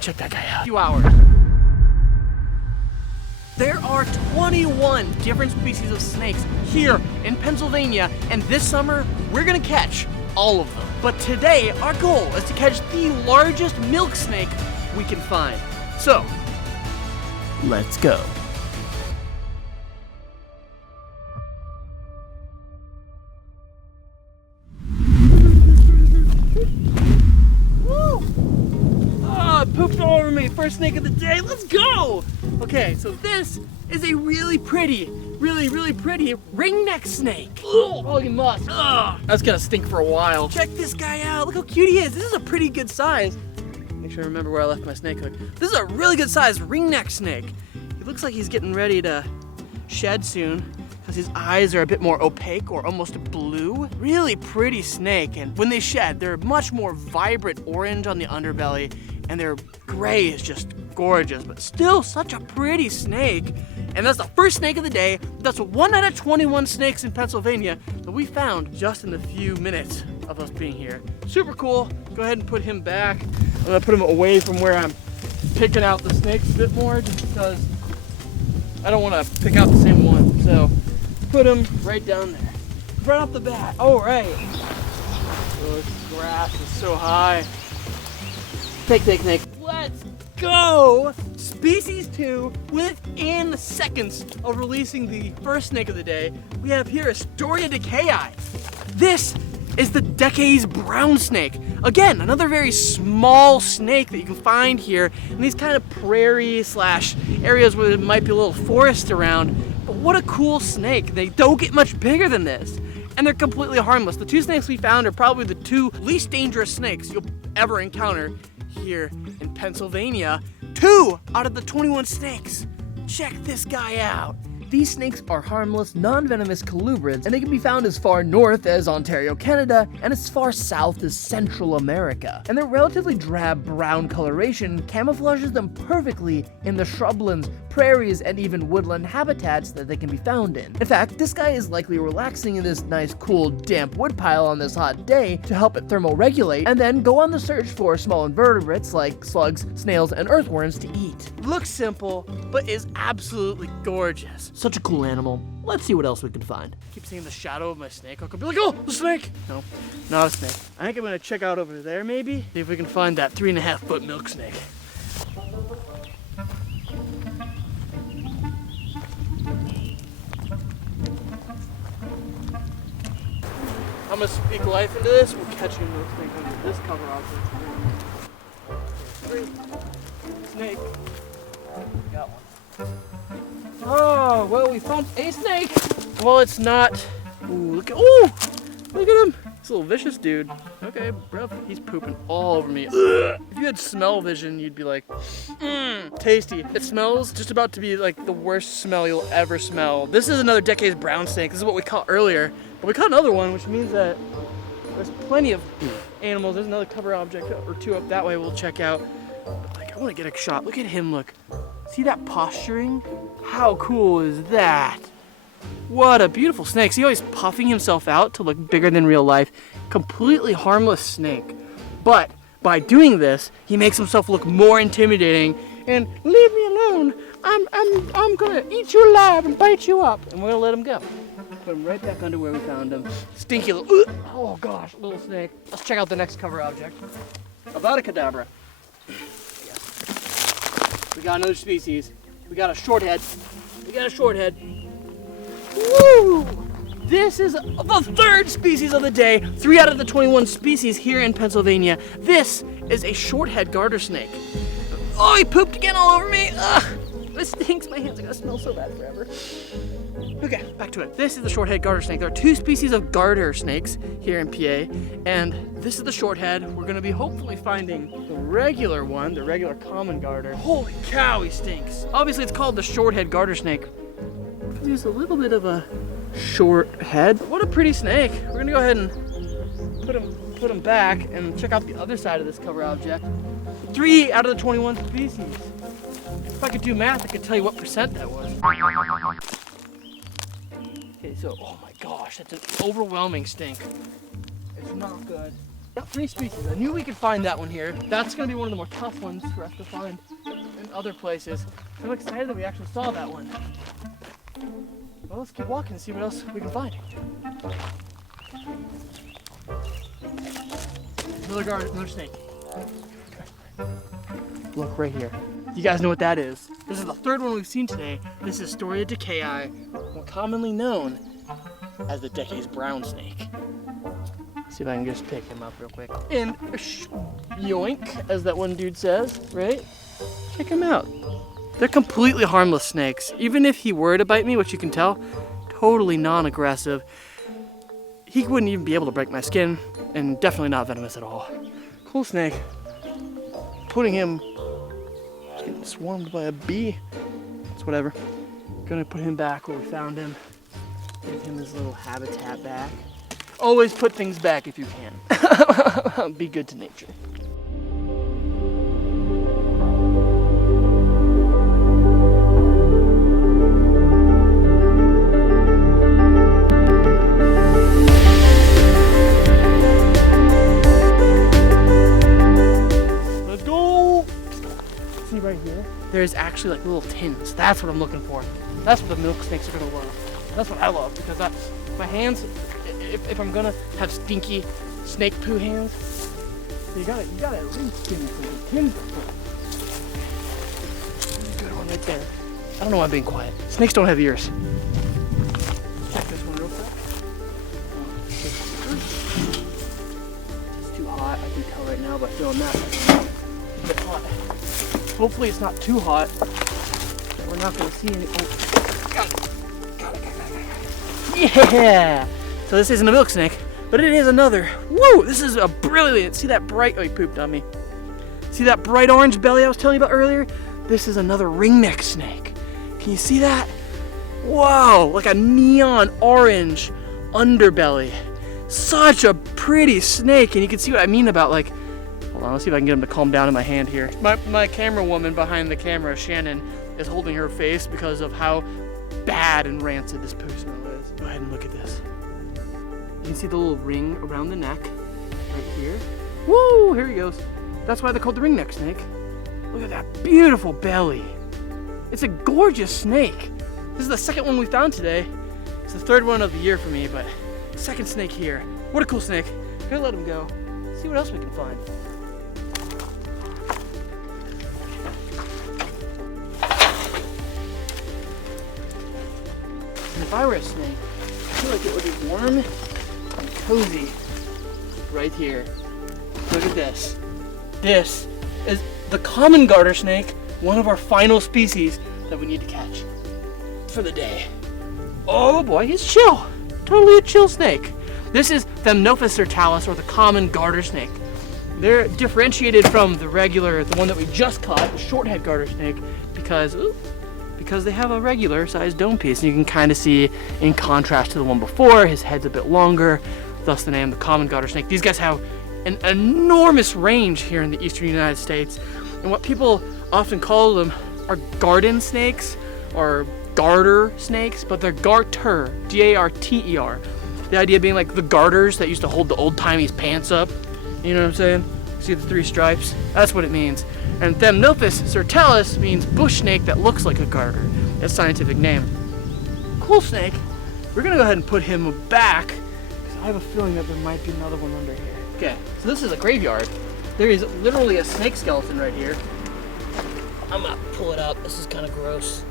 Check that guy out. A few hours. There are 21 different species of snakes here in Pennsylvania, and this summer, we're gonna catch all of them. But today, our goal is to catch the largest milk snake we can find. So, let's go. Pooped all over me. First snake of the day. Let's go. Okay, so this is a really pretty ringneck snake. Oh, you must. That's gonna stink for a while. Check this guy out. Look how cute he is. This is a pretty good size. Make sure I remember where I left my snake hook. This is a really good size ringneck snake. He looks like he's getting ready to shed soon because his eyes are a bit more opaque or almost blue. Really pretty snake, and when they shed, they're much more vibrant orange on the underbelly, and their gray is just gorgeous, but still such a pretty snake. And that's the first snake of the day. That's 1 out of 21 snakes in Pennsylvania that we found just in the few minutes of us being here. Super cool. Go ahead and put him back. I'm gonna put him away from where I'm picking out the snakes a bit more, just because I don't wanna pick out the same one. So put him right down there. Right off the bat. All right. Oh, this grass is so high. Take. Let's go! Species 2, within seconds of releasing the first snake of the day, we have here Astoria decayii. This is the Decay's brown snake. Again, another very small snake that you can find here in these kind of prairie / areas where there might be a little forest around. But what a cool snake. They don't get much bigger than this. And they're completely harmless. The 2 snakes we found are probably the 2 least dangerous snakes you'll ever encounter here in Pennsylvania. 2 out of the 21 snakes. Check this guy out. These snakes are harmless, non-venomous colubrids, and they can be found as far north as Ontario, Canada, and as far south as Central America. And their relatively drab brown coloration camouflages them perfectly in the shrublands, prairies, and even woodland habitats that they can be found in. In fact, this guy is likely relaxing in this nice, cool, damp woodpile on this hot day to help it thermoregulate, and then go on the search for small invertebrates like slugs, snails, and earthworms to eat. Looks simple, but is absolutely gorgeous. Such a cool animal. Let's see what else we can find. Keep seeing the shadow of my snake hook. I'll be like, oh, a snake! No, not a snake. I think I'm gonna check out over there maybe. See if we can find that 3.5 foot milk snake. I'm gonna speak life into this. We're catching a milk snake under this cover object. Snake. Got one. Oh, well, we found a snake. Well, it's not. Ooh, look at him. He's a little vicious dude. Okay, bro, he's pooping all over me. Ugh. If you had smell vision, you'd be like, tasty. It smells just about to be like the worst smell you'll ever smell. This is another Decay's brown snake. This is what we caught earlier. But we caught another one, which means that there's plenty of animals. There's another cover object or 2 up that way we'll check out. But like, I want to get a shot. Look at him, look. See that posturing? How cool is that? What a beautiful snake. See how he's puffing himself out to look bigger than real life? Completely harmless snake. But by doing this, he makes himself look more intimidating. And leave me alone. I'm gonna eat you alive and bite you up. And we're gonna let him go. Put him right back under where we found him. Stinky little, oh gosh, little snake. Let's check out the next cover object. Avada Kedavra. We got another species. We got a shorthead. Woo! This is the 3rd species of the day. 3 out of the 21 species here in Pennsylvania. This is a shorthead garter snake. Oh, he pooped again all over me. Ugh, this stinks. My hands are gonna smell so bad forever. Okay, back to it. This is the shorthead garter snake. There are 2 species of garter snakes here in PA, and this is the shorthead. We're gonna be hopefully finding the regular one, the regular common garter. Holy cow, he stinks. Obviously, it's called the shorthead garter snake. There's a little bit of a short head. What a pretty snake. We're gonna go ahead and put him back and check out the other side of this cover object. 3 out of the 21 species. If I could do math, I could tell you what percent that was. Okay, so, oh my gosh, that's an overwhelming stink. It's not good. Got 3 species. I knew we could find that one here. That's gonna be one of the more tough ones for us to find in other places. I'm excited that we actually saw that one. Well, let's keep walking and see what else we can find. Another snake. Look right here. You guys know what that is. This is the 3rd one we've seen today. This is Storia decayii, more commonly known as the Decay's brown snake. See if I can just pick him up real quick. And yoink, as that one dude says, right? Check him out. They're completely harmless snakes. Even if he were to bite me, which you can tell, totally non-aggressive. He wouldn't even be able to break my skin, and definitely not venomous at all. Cool snake. Putting him, he's getting swarmed by a bee. It's whatever. Gonna put him back where we found him. Give him his little habitat back. Always put things back if you can. Be good to nature. Let's go! See right here? There's actually like little tins. That's what I'm looking for. That's what the milk snakes are gonna love. That's what I love, because my hands, if I'm gonna have stinky snake poo hands, you gotta at least give me some tins. Good one right there. I don't know why I'm being quiet. Snakes don't have ears. Check this one real quick. It's too hot. I can tell right now by feeling that. It's a bit hot. Hopefully it's not too hot. We're not gonna see any. Oh, got it. Yeah! So this isn't a milk snake, but it is another. Woo! This is a brilliant. See that bright? Oh, he pooped on me. See that bright orange belly I was telling you about earlier? This is another ringneck snake. Can you see that? Whoa! Like a neon orange underbelly. Such a pretty snake, and you can see what I mean about like. Hold on, let's see if I can get him to calm down in my hand here. My camera woman behind the camera, Shannon, is holding her face because of how bad and rancid this poo smell is. Go ahead and look at this. You can see the little ring around the neck right here. Woo! Here he goes. That's why they're called the ringneck snake. Look at that beautiful belly. It's a gorgeous snake. This is the 2nd one we found today. It's the 3rd one of the year for me, but 2nd snake here. What a cool snake. Gonna let him go. See what else we can find. And if I were a snake, I feel like it would be warm and cozy right here. Look at this. This is the common garter snake, one of our final species that we need to catch for the day. Oh boy, he's chill. Totally a chill snake. This is Thamnophis sertalis, or the common garter snake. They're differentiated from the one that we just caught, the short-head garter snake, because they have a regular sized dome piece, and you can kind of see in contrast to the one before, his head's a bit longer, thus the name the common garter snake. These guys have an enormous range here in the eastern United States, and what people often call them are garden snakes or garter snakes, but they're garter, G-A-R-T-E-R. The idea being like the garters that used to hold the old-timey's pants up, you know what I'm saying? See the 3 stripes? That's what it means. And Thamnophis sertalis means bush snake that looks like a garter. That's a scientific name. Cool snake. We're gonna go ahead and put him back, because I have a feeling that there might be another one under here. Okay, so this is a graveyard. There is literally a snake skeleton right here. I'm gonna pull it up. This is kind of gross.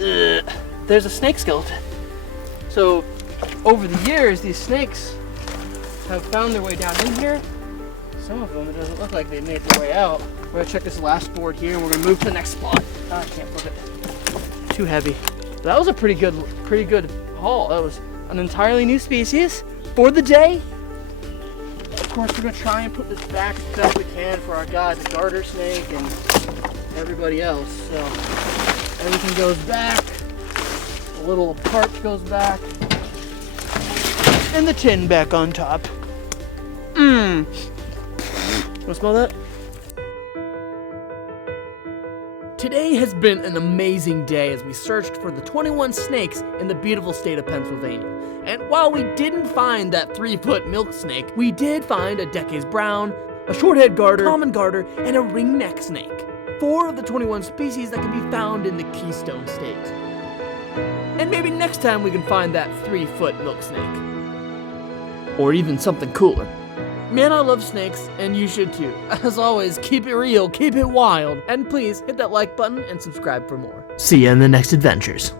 Ugh. There's a snake skeleton. So over the years, these snakes have found their way down in here. Some of them, it doesn't look like they made their way out. We're gonna check this last board here, and we're gonna move to the next spot. I can't flip it. Too heavy. That was a pretty good haul. That was an entirely new species for the day. Of course, we're gonna try and put this back as best we can for our guy, the garter snake, and everybody else. So everything goes back. The little part goes back, and the tin back on top. Wanna smell that? Today has been an amazing day as we searched for the 21 snakes in the beautiful state of Pennsylvania. And while we didn't find that 3-foot milk snake, we did find a Decades brown, a short-head garter, common garter, and a ringneck snake. 4 of the 21 species that can be found in the Keystone State. And maybe next time we can find that 3-foot milk snake. Or even something cooler. Man, I love snakes, and you should too. As always, keep it real, keep it wild, and please hit that like button and subscribe for more. See ya in the next adventures.